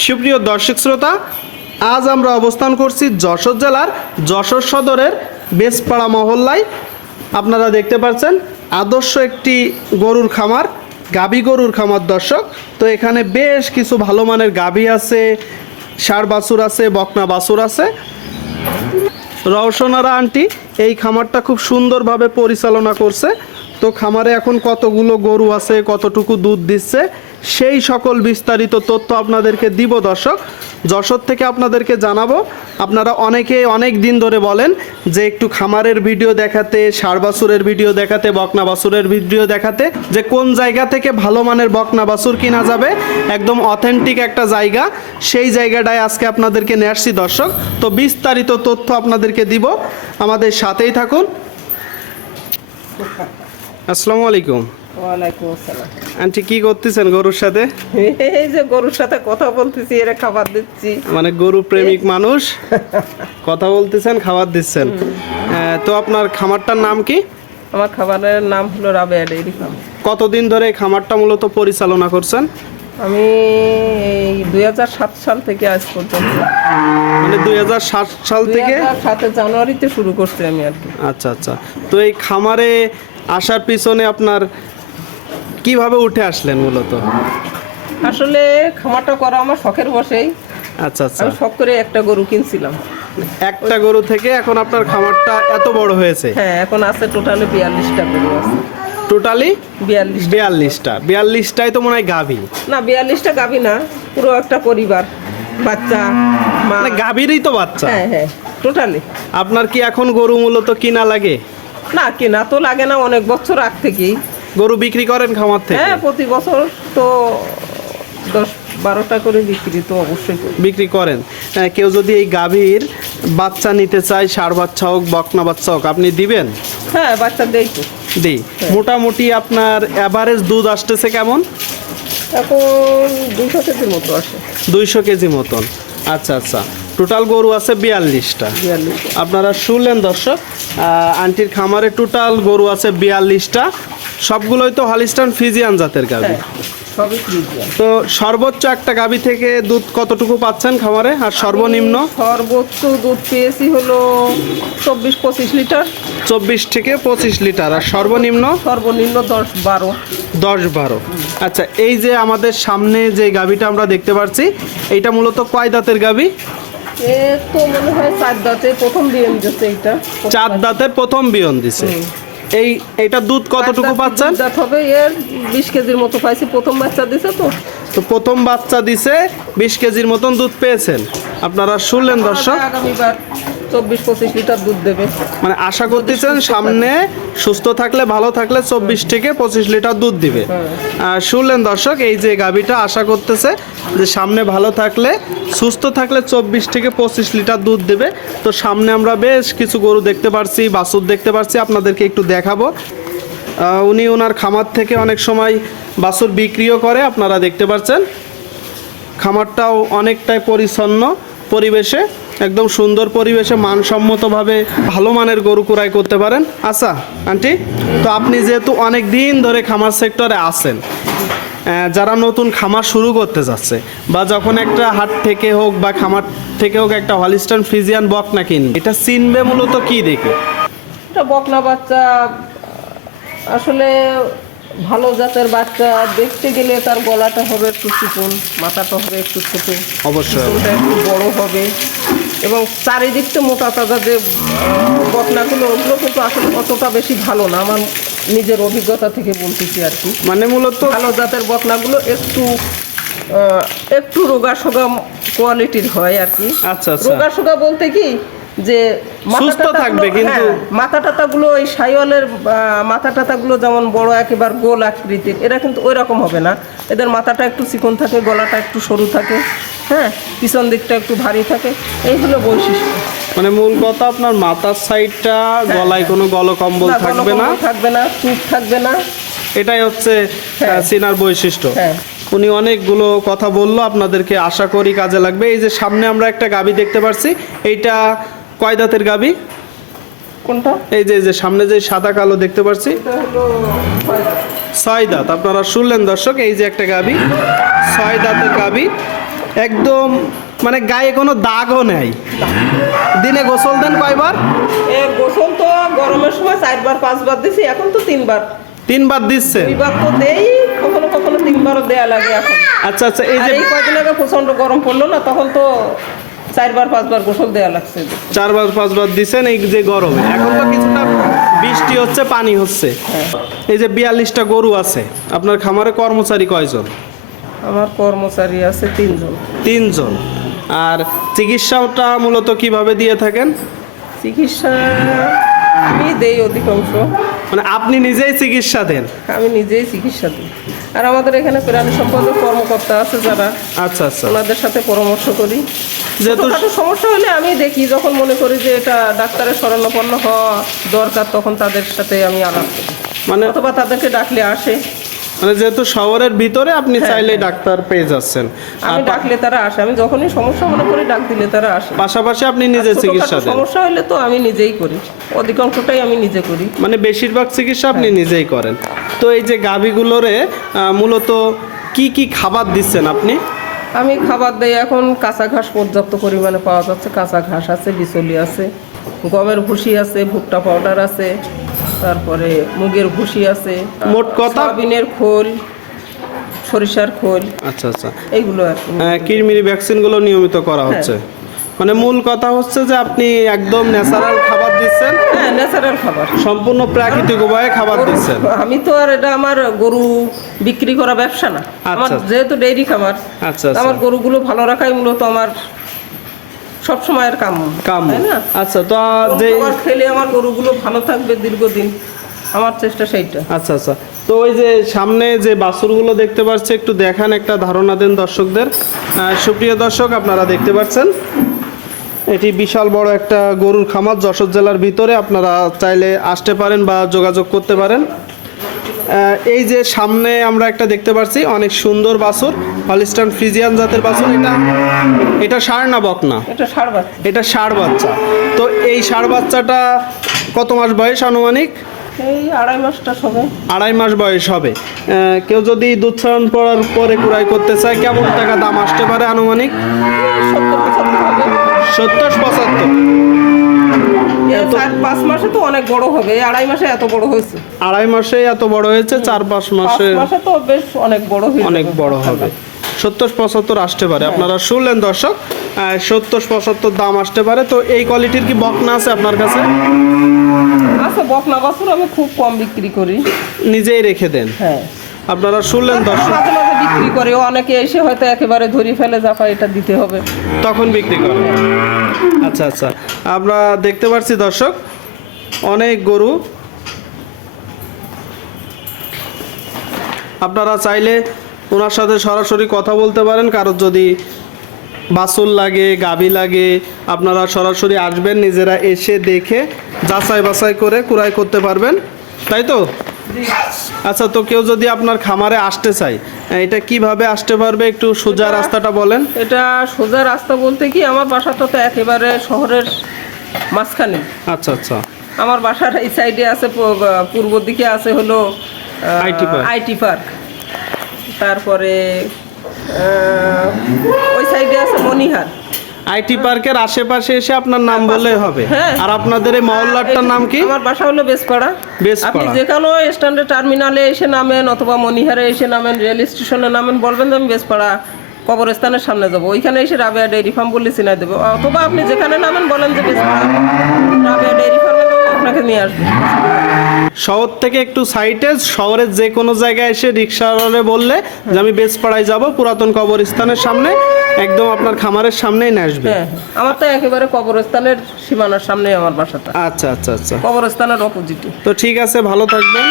সুপ্রিয় দর্শক শ্রোতা, আজ আমরা অবস্থান করছি যশোর জেলার যশোর সদরের বেসপাড়া মহল্লায়। আপনারা দেখতে পাচ্ছেন আদর্শ একটি গরুর খামার, গাভী গরুর খামার দর্শক। তো এখানে বেশ কিছু ভালো মানের গাভী আছে, ষাঁড় বাছুর আছে, বকনা বাছুর আছে। রওশনারা আন্টি এই খামারটা খুব সুন্দরভাবে পরিচালনা করছে। তো খামারে এখন কতগুলো গরু আছে, কতটুকু দুধ দিচ্ছে, সেই সকল বিস্তারিত তথ্য আপনাদেরকে দিব দর্শক। যশোর থেকে আপনাদেরকে জানাবো। আপনারা অনেকে অনেক দিন ধরে বলেন যে একটু খামারের ভিডিও দেখাতে, ষাঁড় বাছুরের ভিডিও দেখাতে, বকনা বাছুরের ভিডিও দেখাতে, যে কোন জায়গা থেকে ভালো মানের বকনা বাছুর কিনা যাবে, একদম অথেন্টিক একটা জায়গা, সেই জায়গাটায় আজকে আপনাদেরকে নিয়ে আসছি দর্শক। তো বিস্তারিত তথ্য আপনাদেরকে দিব, আমাদের সাথেই থাকুন। আসসালামু আলাইকুম। ওয়ালাইকুম আসসালাম। আন্টি কি করতেছেন গরুর সাথে? এই যে গরুর সাথে কথা বলতেছি, এরা খাবার দিচ্ছি। মানে গরু প্রেমিক মানুষ, কথা বলতেছেন, খাবার দিচ্ছেন। তো আপনার খামারটার নাম কি? আমার খাবারের নাম হলো রাবেয়া ডেইরি ফার্ম। কতদিন ধরে এই খামারটা মূলত পরিচালনা করছেন? আমি এই 2007 সাল থেকে আজ পর্যন্ত। মানে 2007 সাল থেকে? 2007 জানুয়ারিতে শুরু করছি আমি আর কি। আচ্ছা আচ্ছা। তো এই খামারে আসার পিছনে আপনার কিভাবে উঠে আসলেন মূলত? আসলে খামারটা করা আমার শখের বশেই। আচ্ছা আচ্ছা। আমি শখ করে একটা গরু কিনছিলাম। একটা গরু থেকে এখন আপনার খামারটা এত বড় হয়েছে? হ্যাঁ, এখন আছে টোটালি 42টা গরু আছে। টোটালি 42টা। 42টাই তো মনে হয় গাভী? না, 42টা গাভী না, পুরো একটা পরিবার, বাচ্চা, মা। মানে গাভীরই তো বাচ্চা? হ্যাঁ হ্যাঁ, টোটালি। আপনার কি এখন গরু মূলত কিনা লাগে? না, কেনা তো লাগে না, অনেক বছর আগ থেকেই গরু বিক্রি করেন খামার থেকে? হ্যাঁ, প্রতি বছর তো 10-12টা করে বিক্রি তো অবশ্যই করি। বিক্রি করেন। কেউ যদি এই গাভীর বাচ্চা নিতে চায়, ষাঁড় বাচ্চা হোক, বকনা বাচ্চা হোক, আপনি দিবেন? হ্যাঁ, বাচ্চা দেই তো। দিই। মোটামুটি আপনার অ্যাভারেজ দুধ আসতেছে কেমন? এখন 200 কেজির মতো আসে। 200 কেজি মতন। আচ্ছা আচ্ছা। টোটাল গরু আছে 42টা। 42। আপনারা শুনলেন দর্শক, আন্টির খামারে টোটাল গরু আছে 42টা। সবগুলোই তো হলিস্টাইন ফ্রিজিয়ান জাতের গাভী। সবই ফ্রিজিয়ান। তো সর্বোচ্চ একটা গাভী থেকে দুধ কতটুকু পাচ্ছেন খামারে, আর সর্বনিম্ন? সর্বোচ্চ দুধ পেয়েছি হলো 24-25 লিটার। 24 থেকে 25 লিটার। আর সর্বনিম্ন? সর্বনিম্ন 10-12। 10-12। আচ্ছা, এই যে আমাদের সামনে যে গাভীটা আমরা দেখতে পাচ্ছি, এইটা মূলত কয় দাঁতের গাভী? এ তো মনে হয় 4 দাঁতে প্রথম বিয়ন দিচ্ছে। এইটা 4 দাঁতের প্রথম বিয়ন দিছে। এইটা দুধ কতটুকু পাচ্ছেন? দাঁত হবে এর 20 কেজির মতো পাইছি, প্রথম বাচ্চা দিছে তো। তো প্রথম বাচ্চা দিছে, 20 কেজির মতন দুধ পেয়েছেন। আপনারা শুনলেন দর্শক, আগামীবার 24-25 লিটার দুধ দেবে। মানে আশা করতেছেন সামনে সুস্থ থাকলে, ভালো থাকলে 24 থেকে 25 লিটার দুধ দিবে। শুনলেন দর্শক, এই যে গাভীটা আশা করতেছে যে সামনে ভালো থাকলে, সুস্থ থাকলে 24 থেকে 25 লিটার দুধ দেবে। তো সামনে আমরা বেশ কিছু গরু দেখতে পারছি, বাছুর দেখতে পারছি, আপনাদেরকে একটু দেখাবো। উনি ওনার খামার থেকে অনেক সময় বাছুর বিক্রিও করে, আপনারা দেখতে পাচ্ছেন। খামারটাও অনেকটাই পরিচ্ছন্ন পরিবেশে, একদম সুন্দর পরিবেশে মানসম্মতভাবে ভালো মানের গরু ক্রয় করতে পারেন। আচ্ছা আন্টি, তো আপনি যেহেতু অনেক দিন ধরে খামার সেক্টরে আছেন, যারা নতুন খামার শুরু করতে যাচ্ছে, বা যখন একটা হাট থেকে হোক বা খামার থেকে হোক একটা হলিস্টাইন ফ্রিজিয়ান বকনা কিনবে, এটা চিনবে মূলত কি দেখে? এটা বকনা বাচ্চা, আসলে ভালো জাতের বাচ্চা দেখতে গেলে তার গলাটা হবে একটু চিকন, মাথাটা হবে একটু ছোট, অবশ্যই একটু বড় হবে, এবং চারিদিকটা মোটা তাজা যে বকনাগুলো, ওগুলো কিন্তু আসলে অতটা বেশি ভালো না, আমার নিজের অভিজ্ঞতা থেকে বলতেছি আর কি। মানে মূলত ভালো জাতের বকনাগুলো একটু রোগা সোগা কোয়ালিটির হয় আর কি। আচ্ছা আচ্ছা। রোগা সোগা বলতে কি, যে সুস্থ থাকবে, কিন্তু মাথা টাতাগুলো, ওই সাইওয়ালের মাথা টাতাগুলো যেমন বড় একেবারে গোল আকৃতির, এরা কিন্তু ওই রকম হবে না। এদের মাথাটা একটু চিকন থাকে, গলাটা একটু সরু থাকে, হ্যাঁ, পিছন দিকটা একটু ভারী থাকে, এই হলো বৈশিষ্ট্য। মানে মূল কথা, আপনার মাথার সাইডটা, গলায় কোনো গলকম্বল থাকবে না, চুপ থাকবে না, এটাই হচ্ছে সিনার বৈশিষ্ট্য। উনি অনেকগুলো কথা বললো, আপনাদেরকে আশা করি কাজে লাগবে। এই যে সামনে আমরা একটা গাভী দেখতে পাচ্ছি, এইটা কয় দাঁতের গাভী? কোনটা? এই যে সামনে যে সাদা কালো দেখতে পাচ্ছি, 6 দাঁত। আপনারা শুনলেন দর্শক, এই যে একটা গাভী, 6 দাঁতের গাভী, একদম মানে গায়ে কোনো দাগও নেই। দিনে গোসল দেন কয়বার? গোসল তো গরমের সময় 4বার 5বার দিছি, এখন তো 3বার। 3বার দিচ্ছে? 2বার তো দেই, কখনো কখনো 3বারও দেয়া লাগে এখন। আচ্ছা আচ্ছা, এই যে এই কয়দিন আগে প্রচন্ড গরম পড়লো না, তখন তো 4বার 5বার গোসল দেয়া লাগছে। 4বার 5বার দিছেন এই যে গরমে। এখন তো কিছুটা বৃষ্টি হচ্ছে, পানি হচ্ছে। এই যে 42টা গরু আছে, আপনার খামারে কর্মচারী কয়জন? আমার কর্মচারী আছে 3 জন। 3 জন। আর চিকিৎসাটা মূলত কিভাবে দিয়ে থাকেন? চিকিৎসা আমি দেই অধিকাংশ। মানে আপনি নিজেই চিকিৎসা দেন? আমি নিজেই চিকিৎসা দিই। আর আমাদের এখানে প্রাণী সম্পদের কর্মকর্তা আছে যারা, আচ্ছা আচ্ছা, ওনাদের সাথে পরামর্শ করি। যেহেতু ছোটখাটো সমস্যা হলে আমি দেখি, যখন মনে করি যে এটা ডাক্তারের শরণাপন্ন হওয়া দরকার, তখন তাদের সাথে আমি আলাপ করি, মানে অথবা তাদেরকে ডাকলে আসে। মানে যেহেতু শহরের ভিতরে আপনি চাইলেই ডাক্তার পেয়ে যাচ্ছেন, আর আমি ডাকলে তারা আসে। আমি যখনই সমস্যা মনে করি ডাক দিলে তারা আসে। পাশাপাশি আপনি নিজে চিকিৎসা দেন? সমস্যা হলে তো আমি নিজেই করি, অধিকাংশটাই আমি নিজে করি। মানে বেশিরভাগ চিকিৎসা আপনি নিজেই করেন। তো এই যে গাভীগুলোরে মূলত কি কি খাবার দিচ্ছেন আপনি? আমি খাবার দেই এখন কাঁচা ঘাস পর্যাপ্ত পরিমাণে পাওয়া যাচ্ছে। কাঁচা ঘাস আছে, বিচলি আছে, গমের ভুসি আছে, ভুট্টা পাউডার আছে, তারপরে মুগের ভুসি আছে, মোট কথা সয়াবিনের খোল, সরিষার খোল, আচ্ছা আচ্ছা, এইগুলো আর কি। কৃমির ভ্যাকসিনগুলো নিয়মিত করা হচ্ছে। মানে মূল কথা হচ্ছে যে আপনি একদম ন্যাচারাল খাবার দিচ্ছেন। হ্যাঁ, ন্যাচারাল খাবার, সম্পূর্ণ প্রাকৃতিক উপায়ে খাবার দিচ্ছেন। আমি তো আর এটা আমার গরু বিক্রি করা ব্যবসা না, আমার যেহেতু ডেইরি খামার, আচ্ছা আমার গরুগুলো ভালো রাখাই মূলত আমার সব সময়ের কাম, তাই না? আচ্ছা, তো যে খাবার খেলে আমার গরুগুলো ভালো থাকবে দীর্ঘদিন, আমার চেষ্টা সেইটা। আচ্ছা আচ্ছা, তো ওই যে সামনে যে বাছুরগুলো দেখতে পাচ্ছি, একটু দেখান, একটা ধারণা দেন দর্শকদের। সুপ্রিয় দর্শক, আপনারা দেখতে পাচ্ছেন এটি বিশাল বড় একটা গরুর খামার যশোর জেলার ভিতরে। আপনারা চাইলে আসতে পারেন বা যোগাযোগ করতে পারেন। এই যে সামনে আমরা একটা দেখতে পাচ্ছি অনেক সুন্দর বাছুর, হলিস্টাইন ফ্রিজিয়ান জাতের বাছুর। এটা ষাঁড় না বকনা? এটা ষাঁড় বাচ্চা। এটা ষাঁড় বাচ্চা। তো এই ষাঁড় বাচ্চাটা কত মাস বয়স আনুমানিক? এই 2.5 মাসটা হবে। 2.5 মাস বয়স হবে। কেউ যদি দুধ ছাড়ান পড়ার পরে কুড়াই করতে চায়, কেমন টাকা দাম আসতে পারে আনুমানিক? 70-75 হবে। 70-75? 4-5 মাসে তো অনেক বড় হবে, 2.5 মাসে এত বড় হয়েছে। 2.5 মাসে এত বড় হয়েছে, 4-5 মাসে 5 মাসে তো বেশ অনেক বড় হয়ে অনেক বড় হবে। 70-75 আসতে পারে। আপনারা শুনলেন দর্শক, 70-75 দাম আসতে পারে। তো এই কোয়ালিটির কি বকনা আছে আপনার কাছে? আচ্ছা, বকনা বাছুর আমি খুব কম বিক্রি করি, নিজেই রেখে দেন? হ্যাঁ। আপনারা শুনলেন দর্শক, মাঝে মাঝে বিক্রি করে, অনেকে এসে হয়তো একেবারে ধরে ফেলে, জাফা এটা দিতে হবে, তখন বিক্রি করেন? আচ্ছা আচ্ছা, আমরা দেখতে পাচ্ছি দর্শক অনেক গরু। আপনারা চাইলে ওনার সাথে সরাসরি কথা বলতে পারেন। কারোর যদি বাছুর লাগে, গাভী লাগে, আপনারা সরাসরি আসবেন, নিজেরা এসে দেখে যাচাই বাছাই করে কুড়াই করতে পারবেন, তাই তো? আচ্ছা, তো কেউ যদি আপনার খামারে আসতে চায়, এটা কিভাবে আসতে পারবে? একটু সোজা রাস্তাটা বলেন। এটা সোজা রাস্তা বলতে কি, আমার বাসাটা তো একেবারে শহরের মাঝখানে। আচ্ছা আচ্ছা, আমার বাসার এই সাইডে আছে, পূর্ব দিকে আছে হলো আইটি পার্ক, তারপরে ওই সাইডে আছে মনিহার। আইটি পার্কের আশেপাশে এসে আপনার নাম বললেই হবে। হ্যাঁ। আর আপনাদের এই মহল্লাটার নাম কি? আমার বাসা হলো বেসপাড়া। বেসপাড়া। আপনি যে কোনো স্ট্যান্ডে টার্মিনালে এসে নামেন, অথবা মনিহারে এসে নামেন, রেল স্টেশনে নামেন, বলবেন যে আমি বেসপাড়া কবরস্থানের সামনে যাবো, ওইখানে এসে রাবেয়া ডেইরি ফার্ম বললে চিনাই দেবো। অথবা আপনি যেখানে নামেন বলেন যে বেসপাড়া রাবেয়া ডেইরি ফার্মে, আপনাকে নিয়ে আসবে। শহর থেকে একটু সাইডে, শহরের যে কোনো জায়গায় এসে রিক্সাওয়ালা বললে যে আমি বেসপাড়ায় যাব, পুরাতন কবরস্থানের সামনে, একদম আপনার খামারের সামনেই নিয়ে আসবে। হ্যাঁ, আমার তো একেবারে কবরস্থানের সীমানার সামনেই আমার বাসাটা। আচ্ছা আচ্ছা আচ্ছা, কবরস্থানের অপোজিটে। তো ঠিক আছে, ভালো থাকবেন।